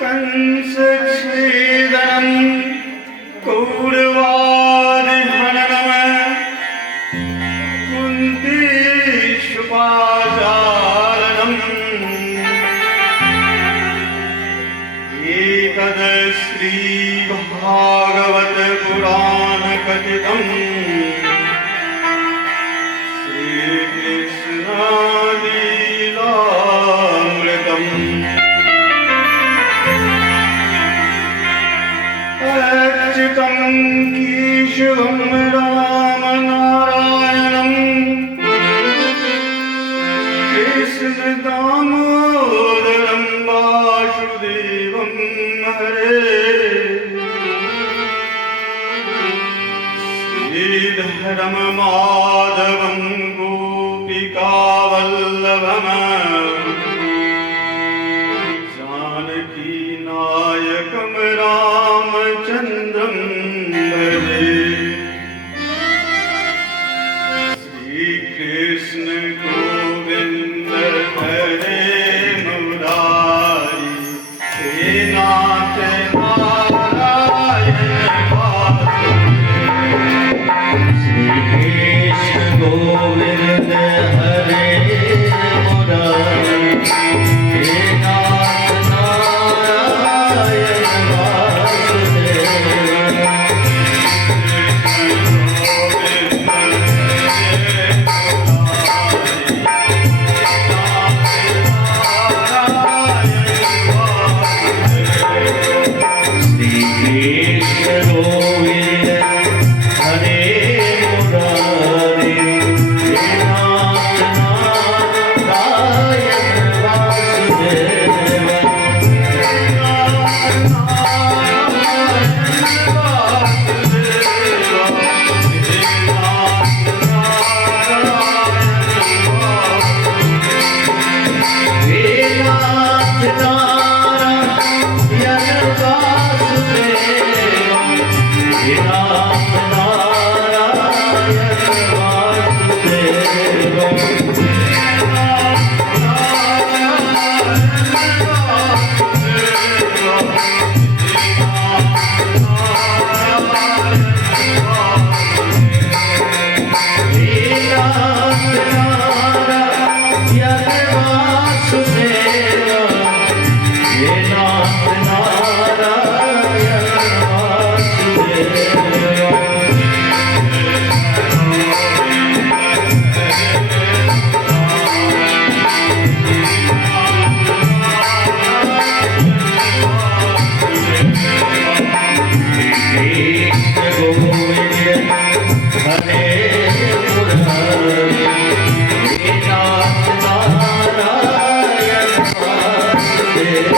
कंस श्री भागवत पुराण कथितं श्री कृष्ण लीलामृतम् अर्चितं केशवं राम नारायणं कृष्ण दामोदरं वासुदेवं हरे श्रीधरं माधवं गोपिकावल्लभम् जानकी नायकं रामचन्द्रं भजे श्रीकृष्ण गोविन्द हरे मुरारी हे नाथ नारायण श्रीकृष्ण गोविंद हरे मुरारी हे नाथ नारायण वासुदेव श्रीकृष्ण गोविंद हरे मुरारी हे नाथ नारायण वासुदेव हे नाथ नारायण वासुदेव हे नाथ नारायण वासुदेव हे नाथ नारायण वासुदेव हे नाथ नारायण वासुदेव कृष्ण गोविंद हरे मुरारी हे नाथ नारायण वासुदेव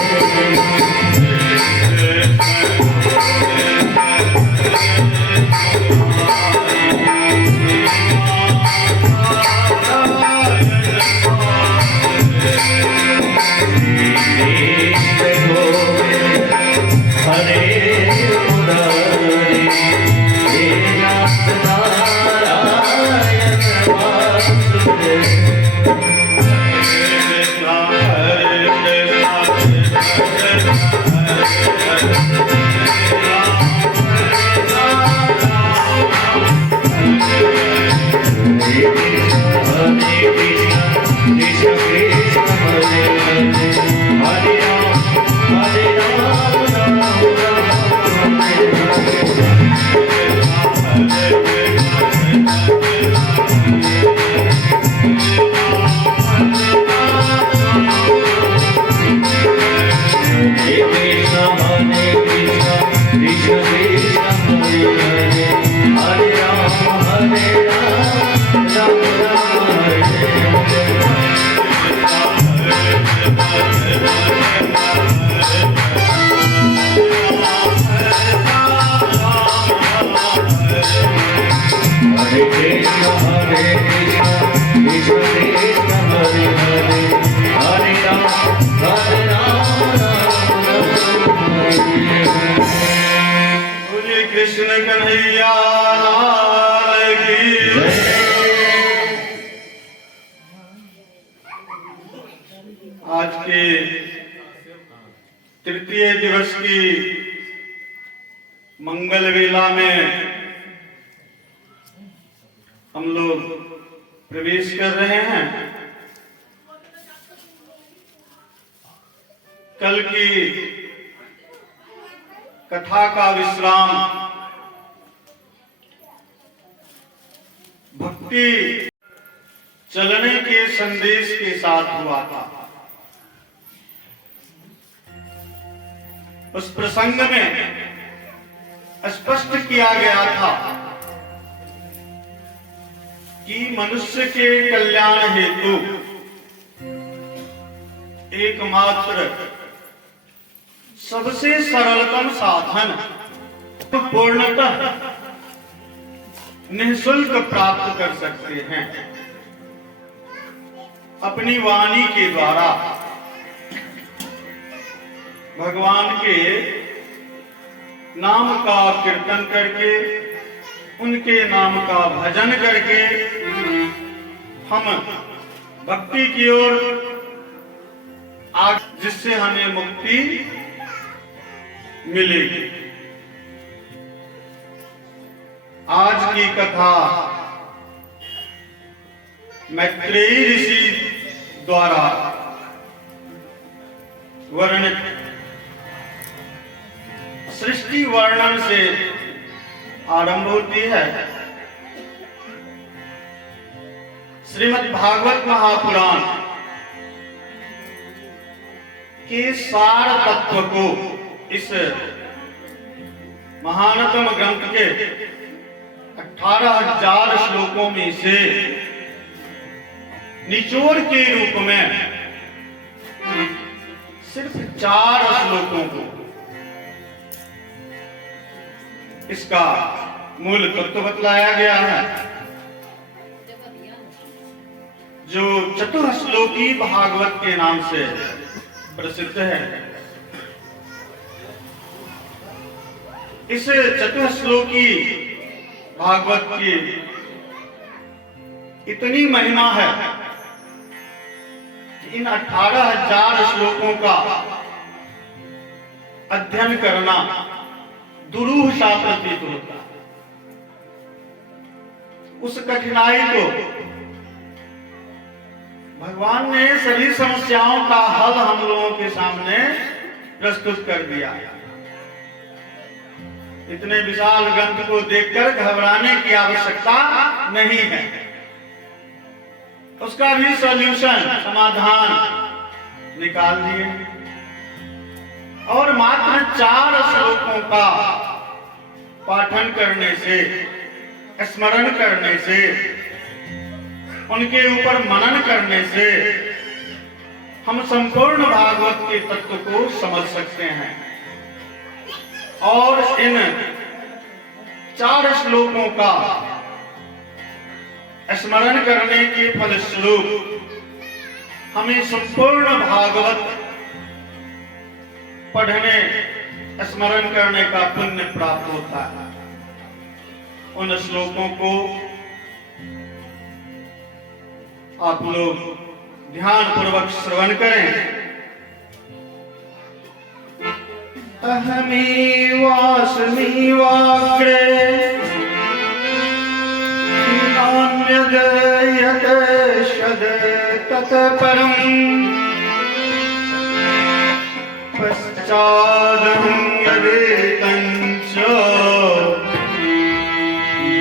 कृष्ण गोविंद हरे मुरारी हे नाथ नारायण वासुदेव हरे कृष्ण कृष्ण कृष्ण हरे हरे हरे राम राम राम हरे कृष्ण कृष्ण कृष्ण हरे हरे हरे राम राम राम हरे हरे कृष्ण कृष्ण कृष्ण हरे हरे हरे राम राम हरे बोले कृष्ण कन्हैया लाल की आज के तृतीय दिवस की मंगल वेला में हम लोग प्रवेश कर रहे हैं। कल की कथा का विश्राम भक्ति चलने के संदेश के साथ हुआ था। उस प्रसंग में स्पष्ट किया गया था कि मनुष्य के कल्याण हेतु एकमात्र सबसे सरलतम साधन पूर्णतः निःशुल्क प्राप्त कर सकते हैं अपनी वाणी के द्वारा, भगवान के नाम का कीर्तन करके, उनके नाम का भजन करके हम भक्ति की ओर आगे, जिससे हमें मुक्ति मिलेगी। आज की कथा मैत्रेयी ऋषि द्वारा वर्णित सृष्टि वर्णन से आरंभ होती है। श्रीमद् भागवत महापुराण के सार तत्व को इस महानतम ग्रंथ के 18,000 श्लोकों में से निचोड़ के रूप में सिर्फ 4 श्लोकों को इसका मूल तत्व बतलाया गया है, जो चतुश्लोकी भागवत के नाम से प्रसिद्ध है। इस चतुश्लोकी भागवत की इतनी महिमा है कि इन 18,000 श्लोकों का अध्ययन करना दुरूह सा प्रतीत होता है। उस कठिनाई को भगवान ने सभी समस्याओं का हल हम लोगों के सामने प्रस्तुत कर दिया है। इतने विशाल ग्रंथ को देखकर घबराने की आवश्यकता नहीं है। उसका भी सॉल्यूशन, समाधान निकाल दिए और मात्र 4 श्लोकों का पाठन करने से, स्मरण करने से, उनके ऊपर मनन करने से हम संपूर्ण भागवत के तत्व को समझ सकते हैं। और इन 4 श्लोकों का स्मरण करने के फलस्वरूप हमें संपूर्ण भागवत पढ़ने, स्मरण करने का पुण्य प्राप्त होता है। उन श्लोकों को आप लोग ध्यान पूर्वक श्रवण करें। अहमेवास्मि वाग्रे नान्यद् यत् तत्परम् पश्चादहं यदेतञ्च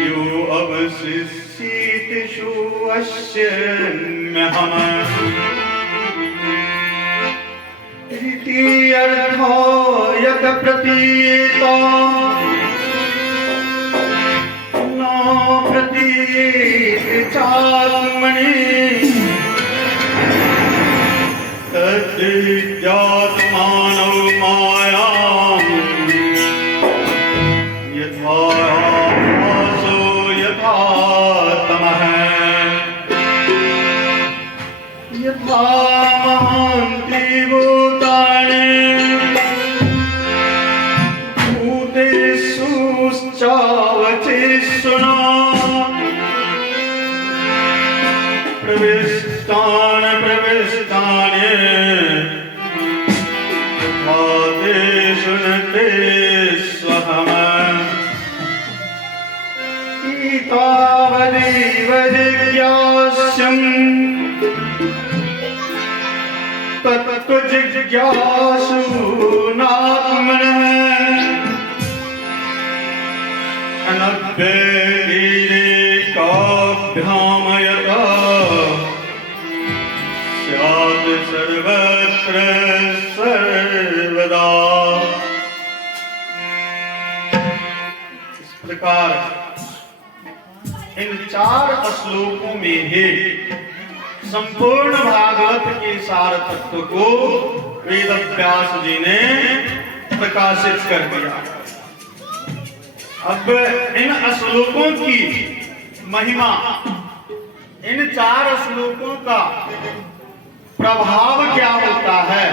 यो अवशिष्येतेषु अस्म्यहम् इति अर्थो यत् प्रतीतो न प्रतीति चात्मनि तद्विद्यात्मानो मायाम् यथा भासो यथा तमः यथा महान्ति भूतानि भूतेषु चावचेषुना प्रविष्टानि प्रविष्टानि यथा तेषु न तेष्वहम् एतावदेव जिज्ञास्यम् तत्त्वजिज्ञासु नात्मनः काभ्यामयता स्यात् सर्वत्र सर्वदा। इस प्रकार इन 4 श्लोकों में ही संपूर्ण भागवत के सार तत्व को वेद व्यास जी ने प्रकाशित कर दिया। अब इन श्लोकों की महिमा, इन 4 श्लोकों का प्रभाव क्या होता है,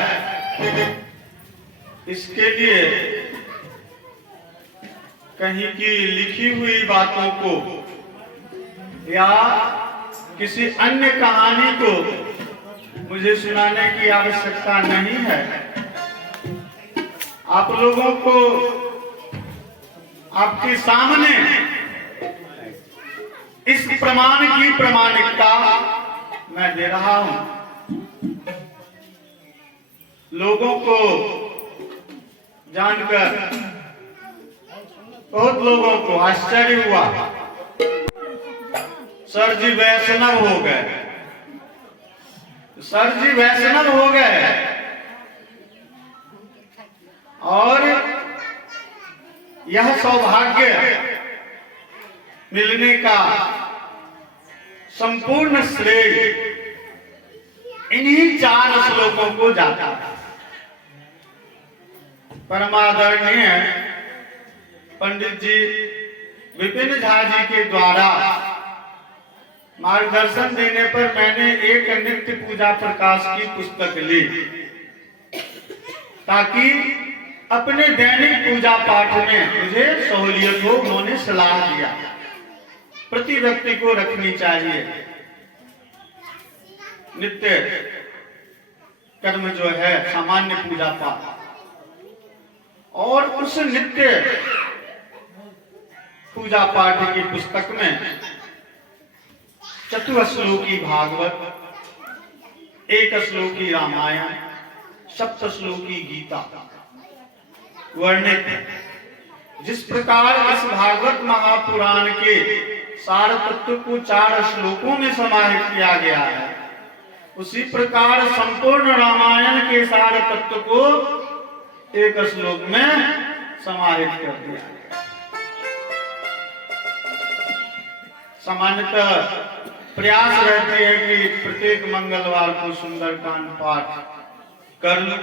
इसके लिए कहीं की लिखी हुई बातों को या किसी अन्य कहानी को मुझे सुनाने की आवश्यकता नहीं है। आप लोगों को आपके सामने इस प्रमाण की प्रामाणिकता मैं दे रहा हूं। लोगों को जानकर बहुत लोगों को आश्चर्य हुआ, सर जी वैष्णव हो गए, सर जी वैष्णव हो गए और यह सौभाग्य मिलने का संपूर्ण श्रेय इन्हीं 4 श्लोकों को जाता है। परमादरणीय पंडित जी विपिन झा जी के द्वारा मार्गदर्शन देने पर मैंने एक नित्य पूजा प्रकाश की पुस्तक ली, ताकि अपने दैनिक पूजा पाठ में मुझे सहूलियत हो। उन्होंने सलाह दिया प्रति व्यक्ति को रखनी चाहिए नित्य कर्म जो है सामान्य पूजा पाठ, और उस नित्य पूजा पाठ की पुस्तक में 4 श्लोकी भागवत, 1 श्लोकी रामायण, 7 श्लोकी गीता वर्णित है। जिस प्रकार इस भागवत महापुराण के सार तत्व को 4 श्लोकों में समाहित किया गया है, उसी प्रकार संपूर्ण रामायण के सार तत्व को 1 श्लोक में समाहित कर दिया गया। सामान्यतः प्रयास रहती है कि प्रत्येक मंगलवार को सुंदरकांड पाठ कर लूं।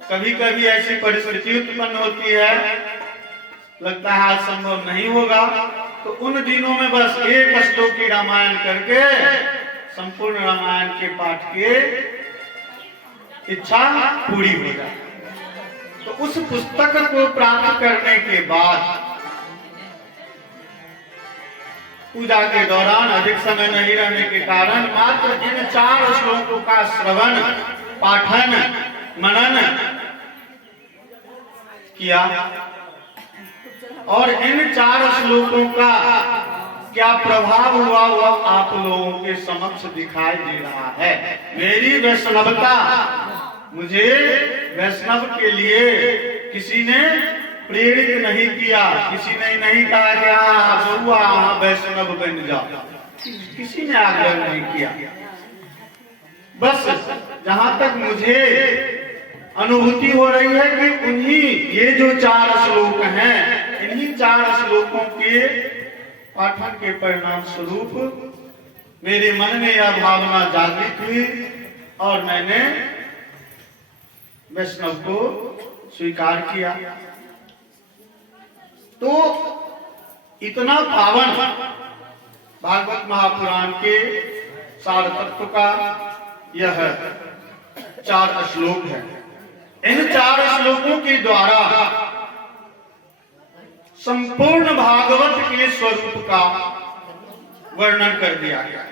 कभी कभी ऐसी परिस्थिति उत्पन्न होती है, लगता है आज संभव नहीं होगा, तो उन दिनों में बस 1 श्लोकी रामायण करके संपूर्ण रामायण के पाठ की इच्छा पूरी हो जाए। तो उस पुस्तक को प्राप्त करने के बाद पूजा के दौरान अधिक समय नहीं रहने के कारण मात्र इन 4 श्लोकों का श्रवण, पाठन, मनन किया, और इन 4 श्लोकों का क्या प्रभाव हुआ वह आप लोगों के समक्ष दिखाई दे रहा है। मेरी वैष्णवता, मुझे वैष्णव के लिए किसी ने प्रेरित नहीं किया, किसी ने नहीं कहा कि हाँ वैष्णव बन जाओ, किसी ने आग्रह नहीं किया। बस जहां तक मुझे अनुभूति हो रही है कि उन्हीं ये जो 4 श्लोक हैं, इन्हीं 4 श्लोकों के पाठन के परिणाम स्वरूप मेरे मन में यह भावना जागृत हुई और मैंने वैष्णव को स्वीकार किया। तो इतना पावन भागवत महापुराण के सार तत्व का यह 4 श्लोक है। इन 4 श्लोकों के द्वारा संपूर्ण भागवत के स्वरूप का वर्णन कर दिया गया।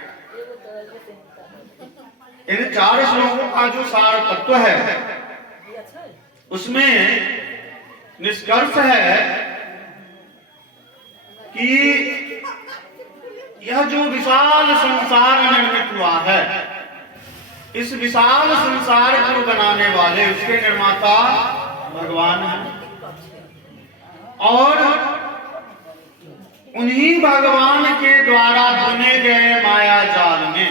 इन 4 श्लोकों का जो सार तत्व है उसमें निष्कर्ष है कि यह जो विशाल संसार निर्मित हुआ है, इस विशाल संसार को बनाने वाले उसके निर्माता भगवान हैं, और उन्हीं भगवान के द्वारा बुने गए माया जाल में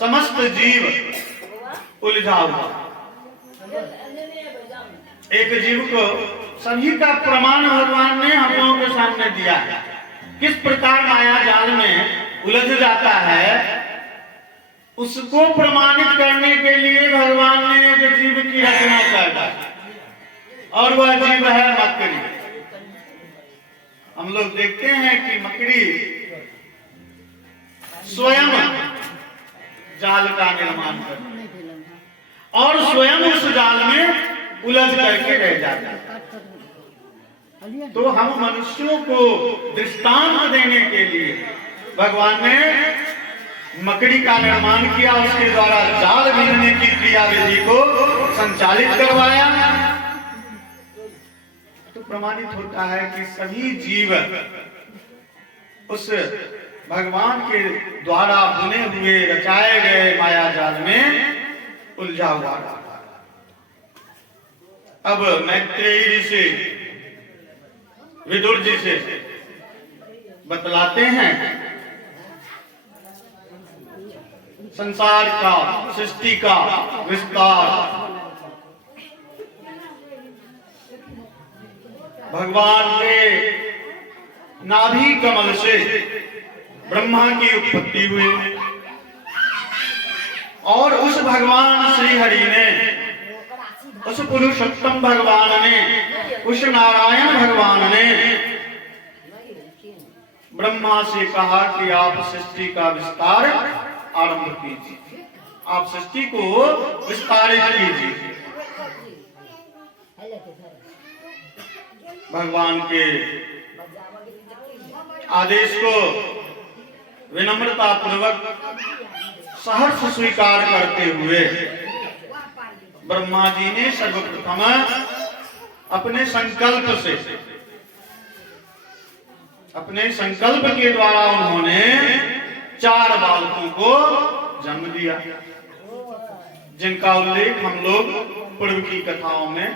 समस्त जीव उलझा हुआ। एक जीव को सभी का प्रमाण भगवान ने हम लोगों के सामने दिया है। किस प्रकार माया जाल में उलझ जाता है, उसको प्रमाणित करने के लिए भगवान ने एक जीव की रचना कर दी, और वह जीव है मकड़ी। हम लोग देखते हैं कि मकड़ी स्वयं जाल का निर्माण करती है और स्वयं उस जाल में उलझ करके रह जाता है। तो हम मनुष्यों को दृष्टांत देने के लिए भगवान ने मकड़ी का निर्माण किया, उसके द्वारा जाल बीनने की क्रियाविधि को संचालित करवाया। तो प्रमाणित होता है कि सभी जीव उस भगवान के द्वारा बुने हुए रचाए गए माया जाल में उलझा हुआ। अब मैत्रेयी ऋषि विदुर जी से बतलाते हैं संसार का, सृष्टि का विस्तार। भगवान के नाभि कमल से ब्रह्मा की उत्पत्ति हुई और उस भगवान श्री हरि ने, उस पुरुषोत्तम भगवान ने, उस नारायण भगवान ने ब्रह्मा से कहा कि आप सृष्टि का विस्तार आरंभ कीजिए, आप सृष्टि को विस्तारित कीजिए। भगवान के आदेश को विनम्रता पूर्वक सहर्ष स्वीकार करते हुए ब्रह्मा जी ने सर्वप्रथम अपने संकल्प के द्वारा उन्होंने 4 बालकों को जन्म दिया, जिनका उल्लेख हम लोग पूर्व की कथाओं में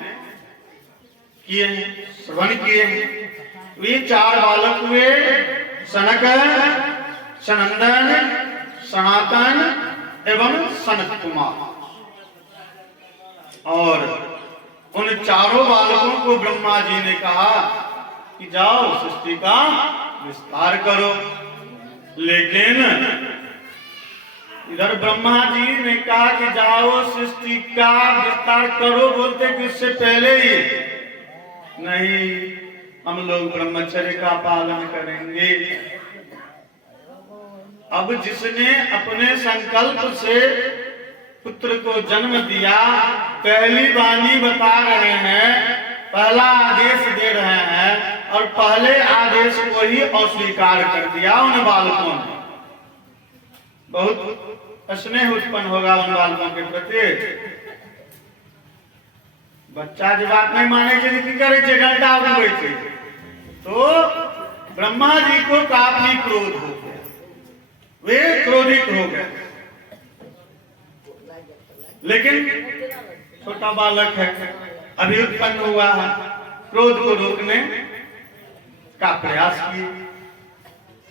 किए हैं, श्रवण किए हैं। वे 4 बालक हुए सनक, सनंदन, सनातन एवं सनत कुमार। और उन 4 बालकों को ब्रह्मा जी ने कहा कि जाओ सृष्टि का विस्तार करो। लेकिन इधर ब्रह्मा जी ने कहा कि जाओ सृष्टि का विस्तार करो, बोलते कि इससे पहले ही नहीं, हम लोग ब्रह्मचर्य का पालन करेंगे। अब जिसने अपने संकल्प से पुत्र को जन्म दिया, पहली वाणी बता रहे हैं, पहला आदेश दे रहे हैं और पहले आदेश को ही अस्वीकार कर दिया उन बालकों ने। बहुत स्नेह उत्पन्न होगा उन बालकों के प्रति। बच्चा जो बात नहीं माने की करे घंटा उठे थे, तो ब्रह्मा जी को काफी क्रोध हो गया, वे क्रोधित हो गए। लेकिन छोटा बालक है, अभी उत्पन्न हुआ है, क्रोध को रोकने का प्रयास किए,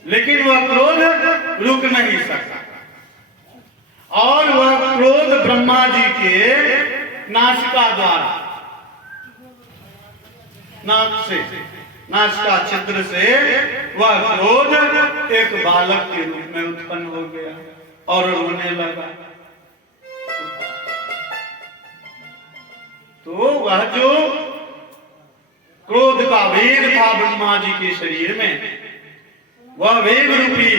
लेकिन वह क्रोध रुक नहीं सकता और वह क्रोध ब्रह्मा जी के नासिका द्वारा, नाक से, नासिका छिद्र से वह क्रोध एक बालक के रूप में उत्पन्न हो गया और रोने लगा। तो वह जो क्रोध का वेग था ब्रह्मा जी के शरीर में, वह वेग रूपी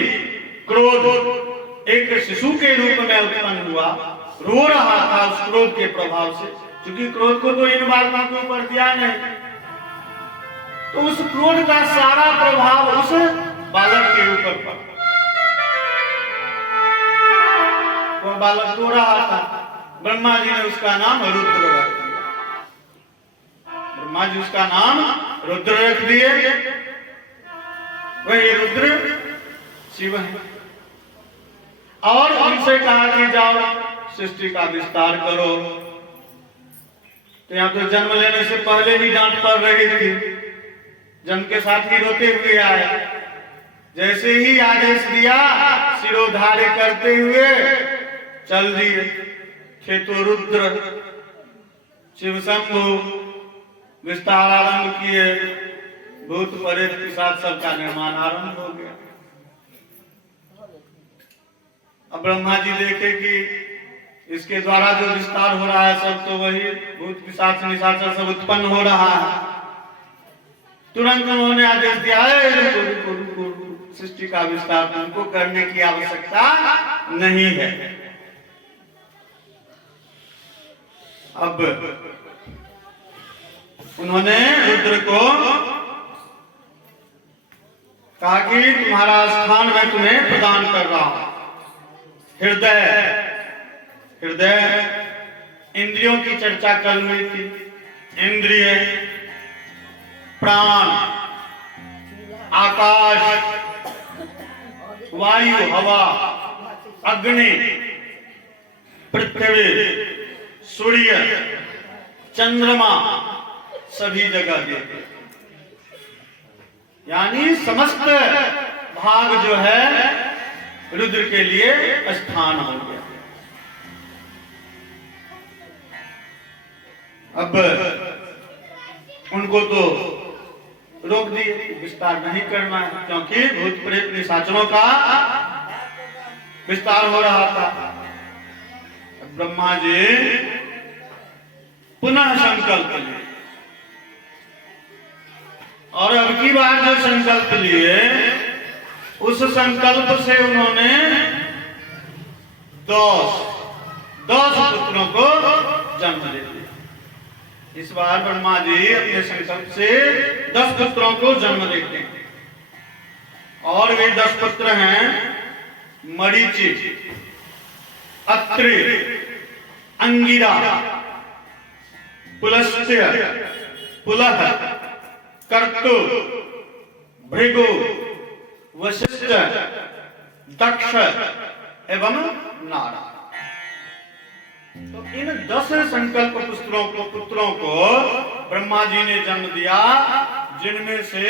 क्रोध एक शिशु के रूप में उत्पन्न हुआ, रो रहा था उस क्रोध के प्रभाव से, क्योंकि क्रोध को तो इन बालकों के ऊपर दिया नहीं। तो उस क्रोध का सारा प्रभाव उस बालक के ऊपर पड़ा। वह बालक रो रहा था, ब्रह्मा जी ने उसका नाम रुद्र रख दिया। ब्रह्मा जी उसका नाम रुद्र रख दिए। वही रुद्र शिव है और उनसे कहा कि जाओ सृष्टि का विस्तार करो। तो यहाँ तो जन्म लेने से पहले ही डांट पड़ रही थी जम के साथ ही रोते हुए आए। जैसे ही आदेश दिया सिरोधार्य करते हुए चल दिए। थे तो रुद्र शिव शंभु विस्तार आरंभ किए। भूत प्रेत के साथ सबका निर्माण आरंभ हो गया। अब ब्रह्मा जी देखे कि इसके द्वारा जो विस्तार हो रहा है सब तो वही भूत पिशाच निशाचर सब उत्पन्न हो रहा है। तुरंत उन्होंने आदेश दिया सृष्टि का विस्तार तुमको करने की आवश्यकता नहीं है। अब उन्होंने रुद्र को कहा कि तुम्हारा स्थान मैं तुम्हें प्रदान कर रहा हूं। हृदय हृदय इंद्रियों की चर्चा कर रही थी। इंद्रिय प्राण आकाश वायु हवा अग्नि पृथ्वी सूर्य चंद्रमा सभी जगह देते, यानी समस्त भाग जो है रुद्र के लिए स्थान हो गया। अब उनको तो रोक दिए, विस्तार नहीं करना है, क्योंकि भूत प्रेत निशाचरों का विस्तार हो रहा था। ब्रह्मा जी पुनः संकल्प लिए और अब की बार जो संकल्प लिए उस संकल्प से उन्होंने 10 पुत्रों को जन्म दे दिया। इस बार ब्रह्मा जी अपने संकल्प से 10 पुत्रों को जन्म देते हैं और वे 10 पुत्र हैं मरीचि, अत्रि, अंगिरा, पुलस्त्य, पुलह, कर्तु, भृगु, वशिष्ठ, दक्ष एवं नारद। तो इन 10 संकल्प पुत्रों को ब्रह्मा जी ने जन्म दिया, जिनमें से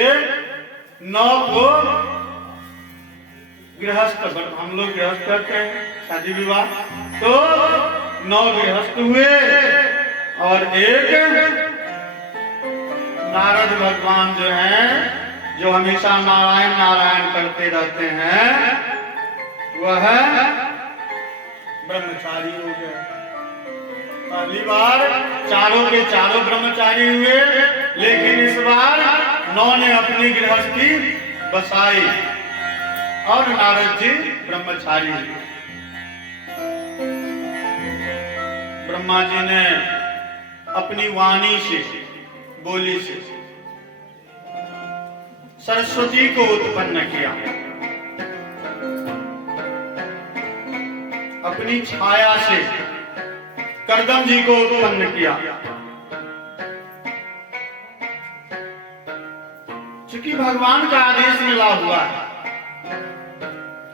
9 को गृहस्थ, हम लोग गृहस्थ करते हैं शादी विवाह, तो 9 गृहस्थ हुए और एक नारद भगवान जो हैं, जो हमेशा नारायण नारायण करते रहते हैं, वह ब्रह्मचारी हो गए। पहली बार चारों के चारों ब्रह्मचारी हुए, लेकिन इस बार 9 ने अपनी गृहस्थी बसाई और नारद जी ब्रह्मचारी हुए। ब्रह्मा जी ने अपनी वाणी से, बोली से सरस्वती को उत्पन्न किया, अपनी छाया से कर्दम जी को उत्पन्न किया। चूंकि भगवान का आदेश मिला हुआ है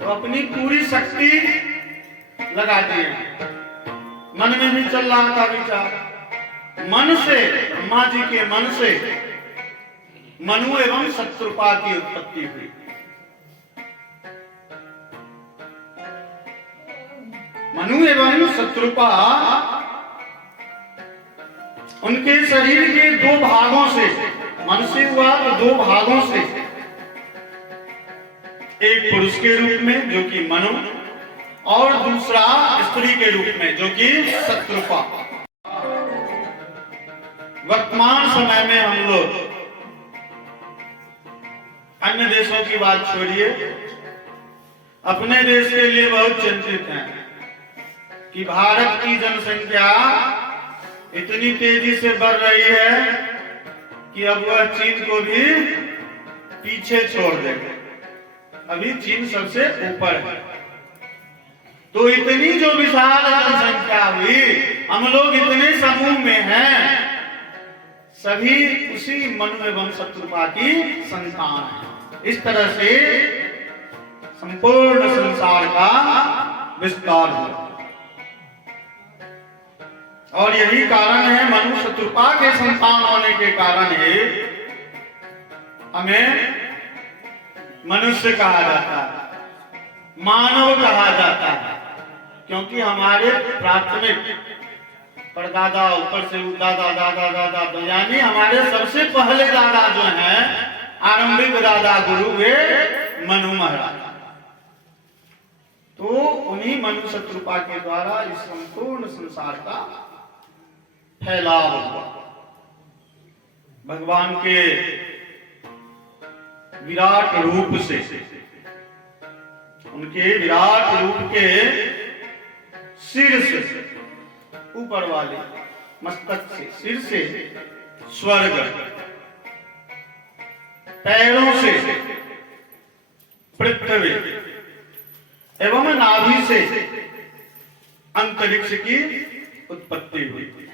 तो अपनी पूरी शक्ति लगा दिए। मन में भी चल रहा था विचार, मन से, ब्रह्मा जी के मन से मनु एवं शत्रुपा की उत्पत्ति हुई। मनु एवं शत्रुपा उनके शरीर के 2 भागों से, मन से हुआ तो 2 भागों से, एक पुरुष के रूप में जो कि मनु और दूसरा स्त्री के रूप में जो कि शत्रुपा। वर्तमान समय में हम लोग अन्य देशों की बात छोड़िए, अपने देश के लिए बहुत चिंतित हैं कि भारत की जनसंख्या इतनी तेजी से बढ़ रही है कि अब वह चीन को भी पीछे छोड़ देगा। अभी चीन सबसे ऊपर है। तो इतनी जो विशाल जनसंख्या हुई, हम लोग इतने समूह में हैं, सभी उसी मनु एवं शत्रुपा की संतान है। इस तरह से संपूर्ण संसार का विस्तार हुआ और यही कारण है, मनु शत्रुपा के संतान होने के कारण है हमें मनुष्य कहा जाता है, मानव कहा जाता है, क्योंकि हमारे प्राथमिक परदादा, ऊपर से दादा दादा दादा तो यानी हमारे सबसे पहले दादा जो हैं, आरंभिक दादा गुरु वे मनु महाराज। तो उन्हीं मनु शत्रुपा के द्वारा इस संपूर्ण संसार का फैलाव हुआ। भगवान के विराट रूप से, उनके विराट रूप के सिर से, ऊपर वाले मस्तक से, सिर से स्वर्ग, पैरों से पृथ्वी एवं नाभि से अंतरिक्ष की उत्पत्ति हुई।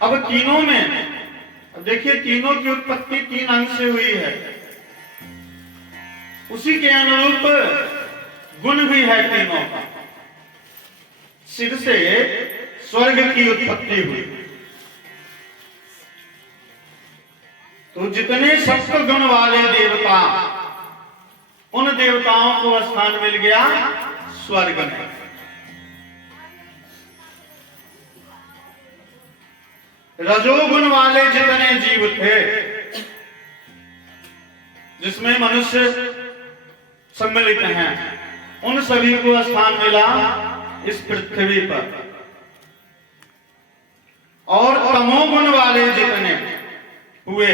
अब तीनों में देखिए, तीनों की उत्पत्ति 3 अंग से हुई है, उसी के अनुरूप गुण भी है तीनों का। सिर से स्वर्ग की उत्पत्ति हुई, तो जितने सप्त गुण वाले देवता, उन देवताओं को स्थान मिल गया स्वर्ग में। रजोगुण वाले जितने जीव थे, जिसमें मनुष्य सम्मिलित हैं, उन सभी को स्थान मिला इस पृथ्वी पर। और तमोगुण वाले जितने हुए,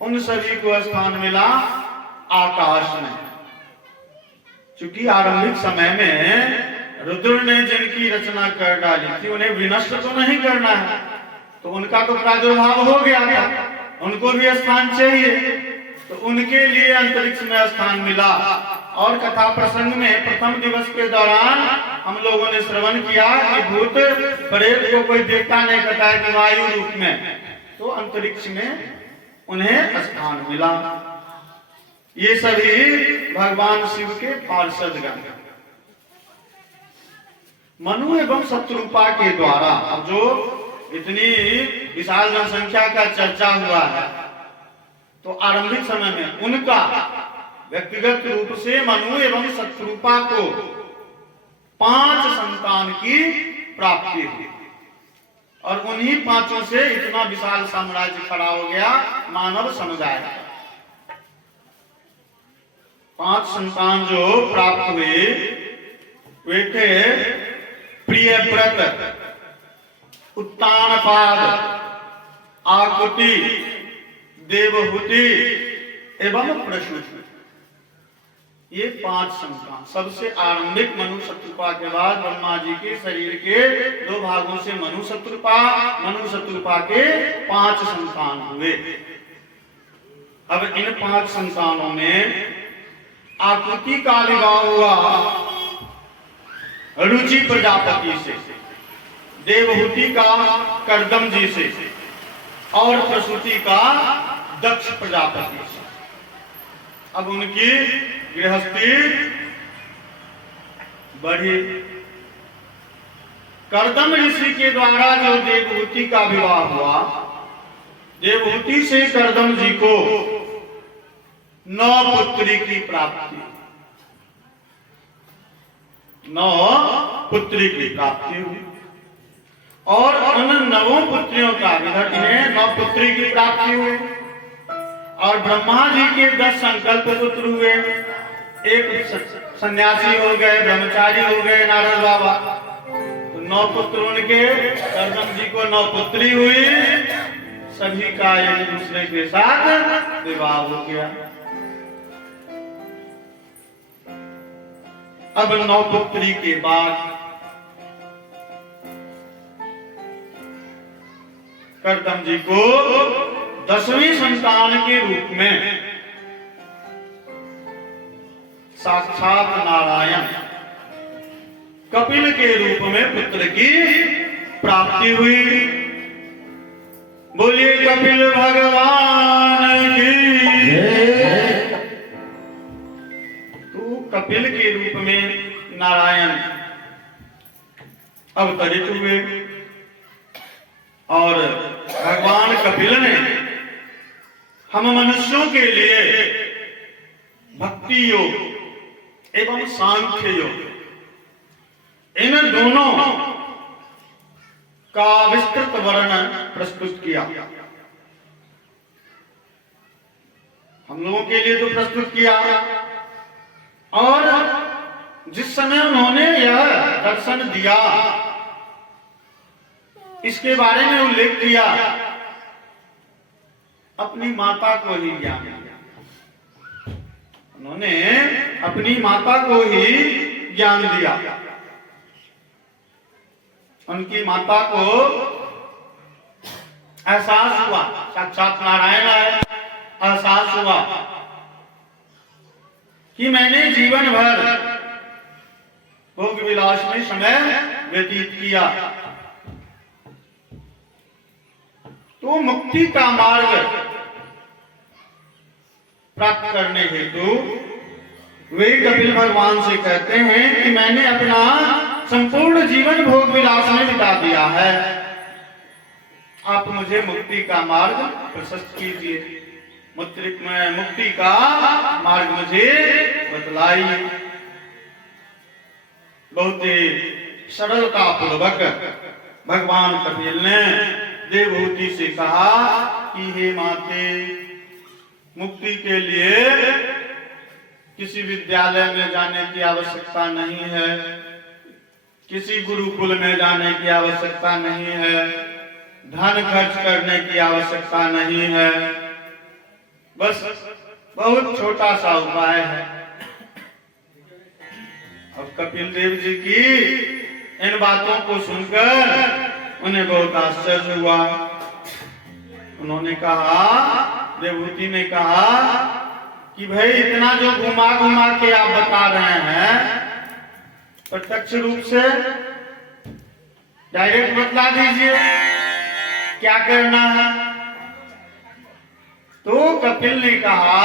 उन सभी को स्थान मिला आकाश में। क्योंकि आरंभिक समय में रुद्र ने जिनकी रचना कर डाली थी, उन्हें विनष्ट तो नहीं करना है, तो उनका तो प्रादुर्भाव हो गया था, उनको भी स्थान चाहिए, तो उनके लिए अंतरिक्ष में स्थान मिला। और कथा प्रसंग में प्रथम दिवस के दौरान हम लोगों ने श्रवण किया कि भूत प्रेत को कोई देखता नहीं करता है कि वायु रूप में, तो अंतरिक्ष में उन्हें स्थान मिला। ये सभी भगवान शिव के पार्षदगण। मनु एवं शत्रुपा के द्वारा जो इतनी विशाल जनसंख्या का चर्चा हुआ है, तो आरंभिक समय में उनका व्यक्तिगत रूप से मनु एवं शत्रुपा को 5 संतान की प्राप्ति हुई, और उन्हीं 5 से इतना विशाल साम्राज्य खड़ा हो गया मानव समुदाय। 5 संतान जो प्राप्त हुए वे थे प्रियव्रत, उत्तानपाद, आकुति, देवहूति एवं प्रसूति। ये 5 संतान। सबसे आरंभिक मनु शत्रुपा के बाद ब्रह्मा जी के शरीर के 2 भागों से मनु शत्रुपा के 5 संतान हुए। अब इन 5 संतानों में आकुति का विवाह हुआ रुचि प्रजापति से, देवहूति का कर्दम जी से, और प्रसूति का दक्ष प्रजापति से। अब उनकी गृहस्थी बढ़ी। कर्दम ऋषि के द्वारा जो देवहूति का विवाह हुआ, देवहूति से कर्दम जी को 9 पुत्री की प्राप्ति, 9 पुत्री की प्राप्ति हुई। और उन 9 पुत्रियों का इन्हें 9 पुत्री की प्राप्ति हुई। और ब्रह्मा जी के 10 संकल्प पुत्र हुए, एक सन्यासी हो गए, ब्रह्मचारी हो गए नारद बाबा, तो 9 पुत्र उनके। कर्दम जी को 9 पुत्री हुई, सभी का एक दूसरे के साथ विवाह हो गया। अब 9 पुत्री के बाद कर्दम जी को 10वीं संतान के रूप में साक्षात नारायण कपिल के रूप में पुत्र की प्राप्ति हुई। बोलिए कपिल भगवान की। तो कपिल के रूप में नारायण अवतरित हुए और भगवान कपिल ने हम मनुष्यों के लिए भक्ति योग एवं सांख्य योग, इन दोनों का विस्तृत वर्णन प्रस्तुत किया। हम लोगों के लिए तो प्रस्तुत किया, और जिस समय उन्होंने यह दर्शन दिया इसके बारे में उल्लेख किया, अपनी माता को ही ज्ञान दिया। उन्होंने अपनी माता को ही ज्ञान दिया। उनकी माता को एहसास हुआ, साक्षात नारायण है, एहसास हुआ कि मैंने जीवन भर भोग विलास में समय व्यतीत किया, तो मुक्ति का मार्ग प्राप्त करने हेतु वे कपिल भगवान से कहते हैं कि मैंने अपना संपूर्ण जीवन भोग विलास में बिता दिया है, आप मुझे मुक्ति का मार्ग प्रशस्त कीजिए, मुक्ति का मार्ग मुझे बतलाइए। बहुत ही सरलता पूर्वक भगवान कपिल ने देवहूति से कहा कि हे माते, मुक्ति के लिए किसी विद्यालय में जाने की आवश्यकता नहीं है, किसी गुरुकुल में जाने की आवश्यकता नहीं है, धन खर्च करने की आवश्यकता नहीं है, बस बहुत छोटा सा उपाय है। अब कपिल देव जी की इन बातों को सुनकर उन्हें बहुत आश्चर्य हुआ। उन्होंने कहा, देवहूति ने कहा कि भाई इतना जो घुमा घुमा के आप बता रहे हैं, प्रत्यक्ष रूप से डायरेक्ट बतला दीजिए क्या करना है। तो कपिल ने कहा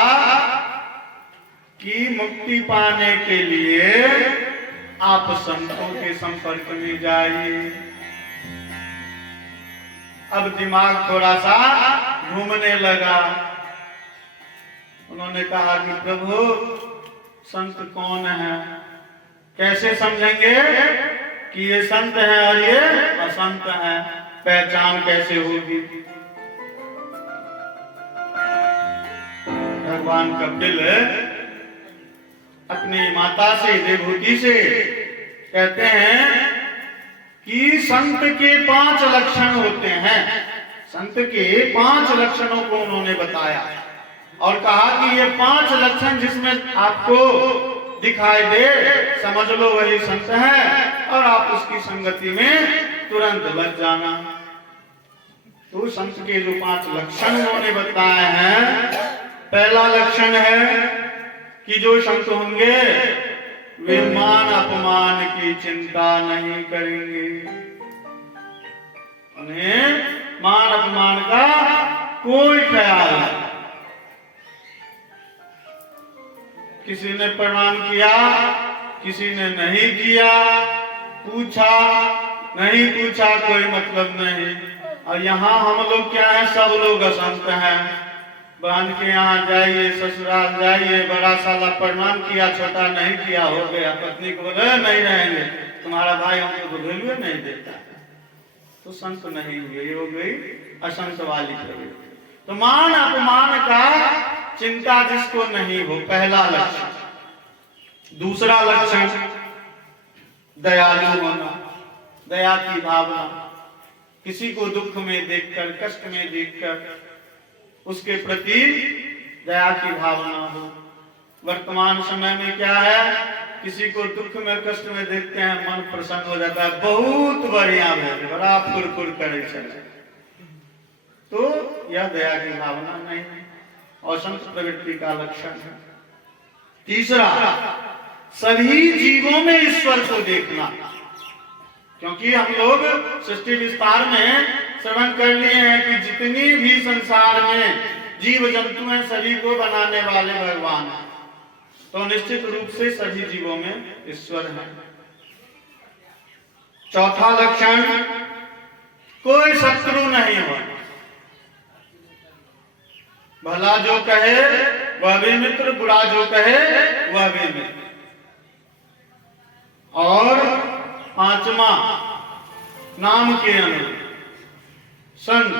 कि मुक्ति पाने के लिए आप संतों के संपर्क में जाइए। अब दिमाग थोड़ा सा घूमने लगा। उन्होंने कहा कि प्रभु, संत कौन है, कैसे समझेंगे कि ये संत है और ये असंत है, पहचान कैसे होगी। भगवान कपिल अपनी माता से, देवहूति से कहते हैं कि संत के 5 लक्षण होते हैं। संत के 5 लक्षणों को उन्होंने बताया और कहा कि ये 5 लक्षण जिसमें आपको दिखाई दे, समझ लो वही संत है और आप उसकी संगति में तुरंत लग जाना। तो संत के जो 5 लक्षण उन्होंने बताए हैं, पहला लक्षण है कि जो संत होंगे वे मान अपमान की चिंता नहीं करेंगे। उन्हें मान अपमान का कोई ख्याल नहीं। किसी ने प्रणाम किया, किसी ने नहीं किया, पूछा नहीं पूछा, कोई मतलब नहीं। और यहाँ हम लोग क्या है, सब लोग असंत हैं। बांध के यहाँ जाइए, ससुराल जाइए, बड़ा साला प्रणाम किया, छोटा नहीं किया, हो गया। पत्नी को बोले नहीं रहेंगे, तुम्हारा भाई हमको तो वैल्यू नहीं देता, तो संत नहीं हुए, ये हो गई असंत वाली प्रवृत्ति। तो मान अपमान का चिंता जिसको नहीं हो, पहला लक्षण। दूसरा लक्षण दयालु होना, दया की भावना। किसी को दुख में देखकर, कष्ट में देखकर उसके प्रति दया की भावना हो। वर्तमान समय में क्या है, किसी को दुख में, कष्ट में देखते हैं, मन प्रसन्न हो जाता है, बहुत बढ़िया है, बड़ा फुरफुर करे चले। तो यह दया की भावना नहीं है और संत प्रवृत्ति का लक्षण है। तीसरा, सभी जीवों में ईश्वर को देखना। क्योंकि हम लोग सृष्टि विस्तार में श्रवण कर लिए हैं कि जितनी भी संसार में जीव जंतु हैं, सभी को बनाने वाले भगवान हैं। तो निश्चित रूप से सभी जीवों में ईश्वर है। चौथा लक्षण, कोई शत्रु नहीं हो। भला जो कहे वह भी मित्र, बुरा जो कहे वह भी मित्र। और पांचवा, नाम के अनुरूप संत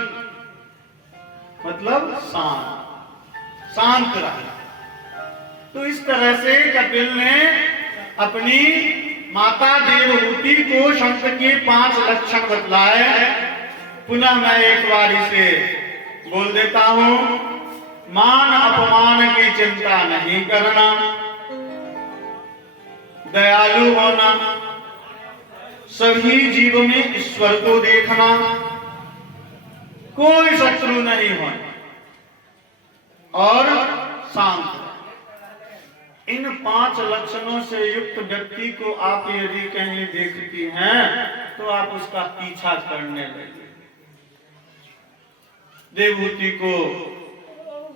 मतलब शांत रहे। तो इस तरह से कपिल ने अपनी माता देवहूति को संत के 5 लक्षण बतलाए। पुनः मैं एक बार इसे बोल देता हूं। मान अपमान की चिंता नहीं करना, दयालु होना, सभी जीव में ईश्वर को देखना, कोई शत्रु नहीं होना और शांत। इन 5 लक्षणों से युक्त व्यक्ति को आप यदि कहीं देखती हैं तो आप उसका पीछा करने लगे। देवहूति को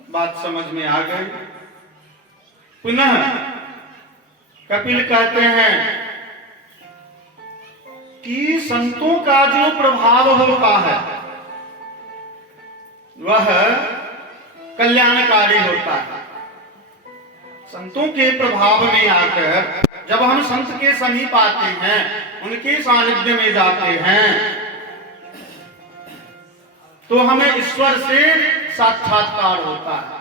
बात समझ में आ गई। पुनः कपिल कहते हैं कि संतों का जो प्रभाव होता है वह कल्याणकारी होता है। संतों के प्रभाव में आकर जब हम संत के समीप आते हैं, उनके सानिध्य में जाते हैं, तो हमें ईश्वर से साक्षात्कार होता है।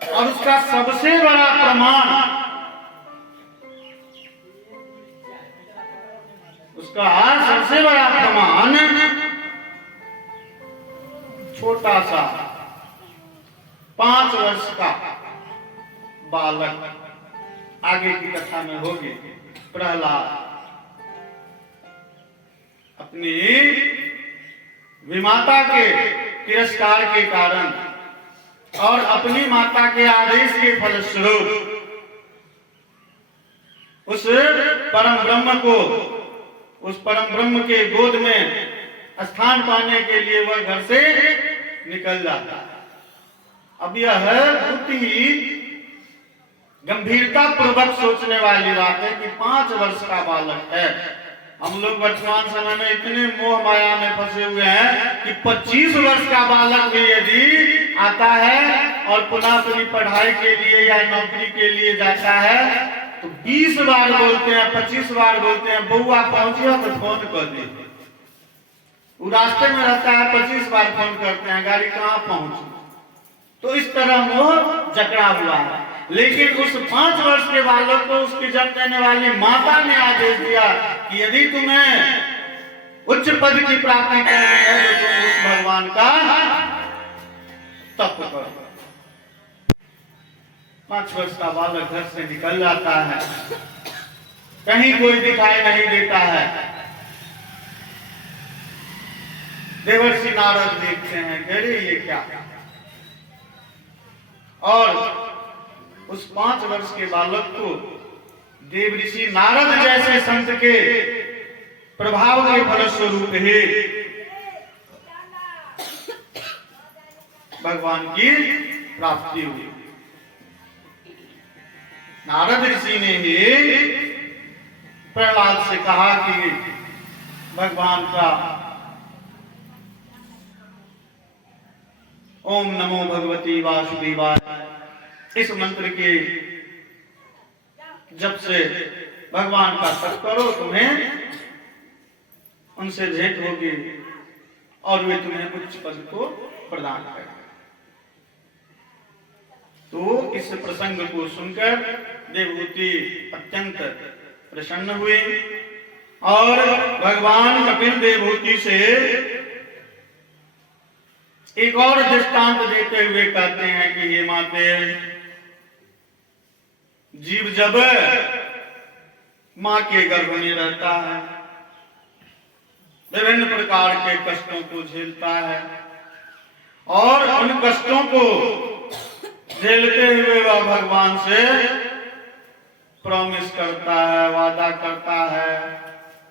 और उसका सबसे बड़ा प्रमाण, छोटा सा 5 वर्ष का बालक, आगे की कथा में होगी, प्रहलाद अपनी विमाता के तिरस्कार के कारण और अपनी माता के आदेश के फलस्वरूप उस परम ब्रह्म के गोद में स्थान पाने के लिए वह घर से निकल जाता है। अब यह बहुत ही गंभीरता पूर्वक सोचने वाली बात है कि 5 वर्ष का बालक है। हम लोग वर्तमान समय में इतने मोह माया में फंसे हुए हैं कि 25 वर्ष का बालक भी यदि आता है और पुनः अपनी पढ़ाई के लिए या नौकरी के लिए जाता है तो 20 बार बोलते हैं, 25 बार बोलते हैं, बउआ पहुंचियो तो फोन कर दे। वो रास्ते में रहता है, 25 बार फोन करते हैं, गाड़ी कहाँ पहुंची। तो इस तरह मोह जकड़ा हुआ है। लेकिन उस 5 वर्ष के बालक को उसकी जन्म देने वाली माता ने आदेश दिया कि यदि तुम्हें उच्च पद की प्राप्ति करनी है तो तुम उस भगवान का तप करो। 5 वर्ष का बालक घर से निकल जाता है, कहीं कोई दिखाई नहीं देता है। देवर्षि नारद देखते हैं, अरे ये क्या। और उस 5 वर्ष के बालक को देवऋषि नारद जैसे संत के प्रभाव के फलस्वरूप ही भगवान की प्राप्ति हुई। नारद ऋषि ने ही प्रहलाद से कहा कि भगवान का ओम नमो भगवती वासुदेवाय इस मंत्र के जब से भगवान का तप करो, तुम्हें उनसे भेंट होगी और वे तुम्हें उच्च पद को प्रदान करेंगे। तो इस प्रसंग को सुनकर देवहूति अत्यंत प्रसन्न हुई और भगवान कपिल देवहूति से एक और दृष्टांत देते हुए कहते हैं कि हे माते, जीव जब मां के गर्भ में रहता है, विभिन्न प्रकार के कष्टों को झेलता है और उन कष्टों को झेलते हुए वह भगवान से प्रॉमिस करता है, वादा करता है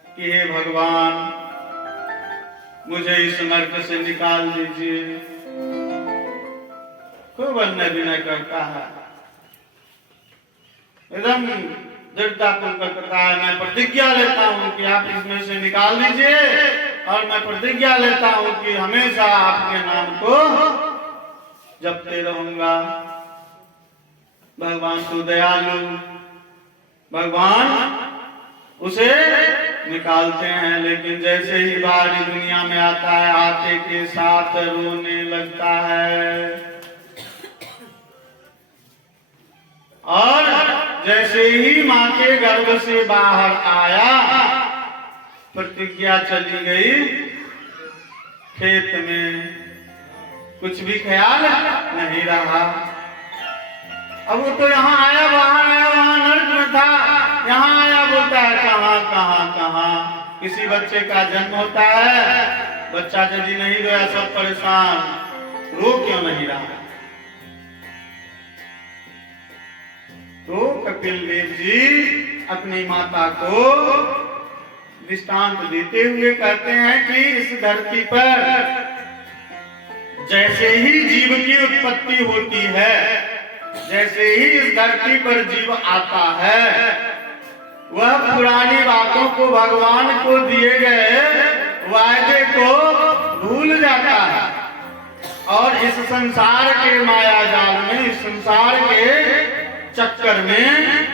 कि हे भगवान, मुझे इस नरक से निकाल दीजिए। कोई वरना भी नहीं करता है, एकदम दृढ़ता पूर्वक करता है, मैं प्रतिज्ञा लेता हूं कि आप इसमें से निकाल दीजिए और मैं प्रतिज्ञा लेता हूं कि हमेशा आपके नाम को जपते रहूंगा। भगवान तो दयालु, भगवान उसे निकालते हैं, लेकिन जैसे ही बाहरी दुनिया में आता है आते के साथ रोने लगता है। और जैसे ही मां के गर्भ से बाहर आया, प्रतिज्ञा चली गई, खेत में कुछ भी ख्याल नहीं रहा। अब वो तो यहाँ आया वहां नर्क में था, यहाँ आया बोलता है कहाँ कहाँ कहाँ। किसी बच्चे का जन्म होता है, बच्चा यदि नहीं रोया सब परेशान, रो क्यों नहीं रहा? तो कपिल देव जी अपनी माता को दृष्टांत देते हुए कहते हैं कि इस धरती पर जैसे ही जीव की उत्पत्ति होती है, जैसे ही इस धरती पर जीव आता है, वह पुरानी बातों को, भगवान को दिए गए वायदे को भूल जाता है और इस संसार के माया जाल में, इस संसार के चक्कर में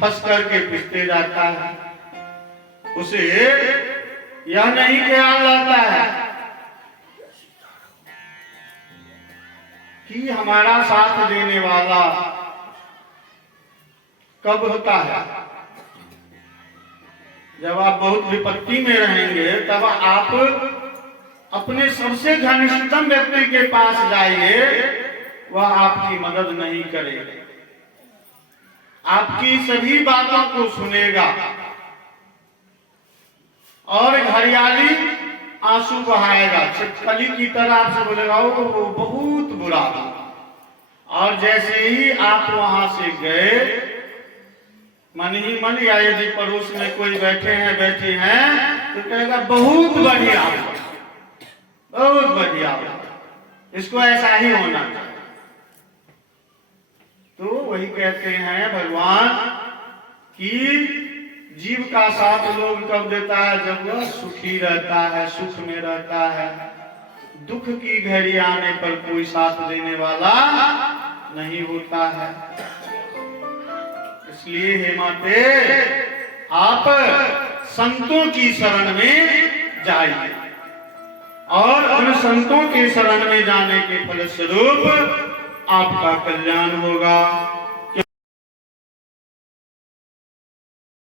फंस करके पिसते जाता है। उसे यह नहीं ख्याल आता है कि हमारा साथ देने वाला कब होता है। जब आप बहुत विपत्ति में रहेंगे तब आप अपने सबसे घनिष्ठतम व्यक्ति के पास जाइए, वह आपकी मदद नहीं करेगा, आपकी सभी बातों को सुनेगा और घरियाली आंसू बहाएगा, छिपकली की तरह आपसे बोलेगा वो बहुत बुरा। और जैसे ही आप वहां से गए, मन ही मन, या यदि पड़ोस में कोई बैठे हैं तो कहेगा बहुत बढ़िया, बहुत बढ़िया, इसको ऐसा ही होना चाहिए। तो वही कहते हैं भगवान कि जीव का साथ लोग कब देता है? जब वह सुखी रहता है, सुख में रहता है। दुख की घड़ी आने पर कोई साथ देने वाला नहीं होता है। इसलिए हे माते, आप संतों की शरण में जाइए और उन संतों के शरण में जाने के फलस्वरूप आपका कल्याण होगा।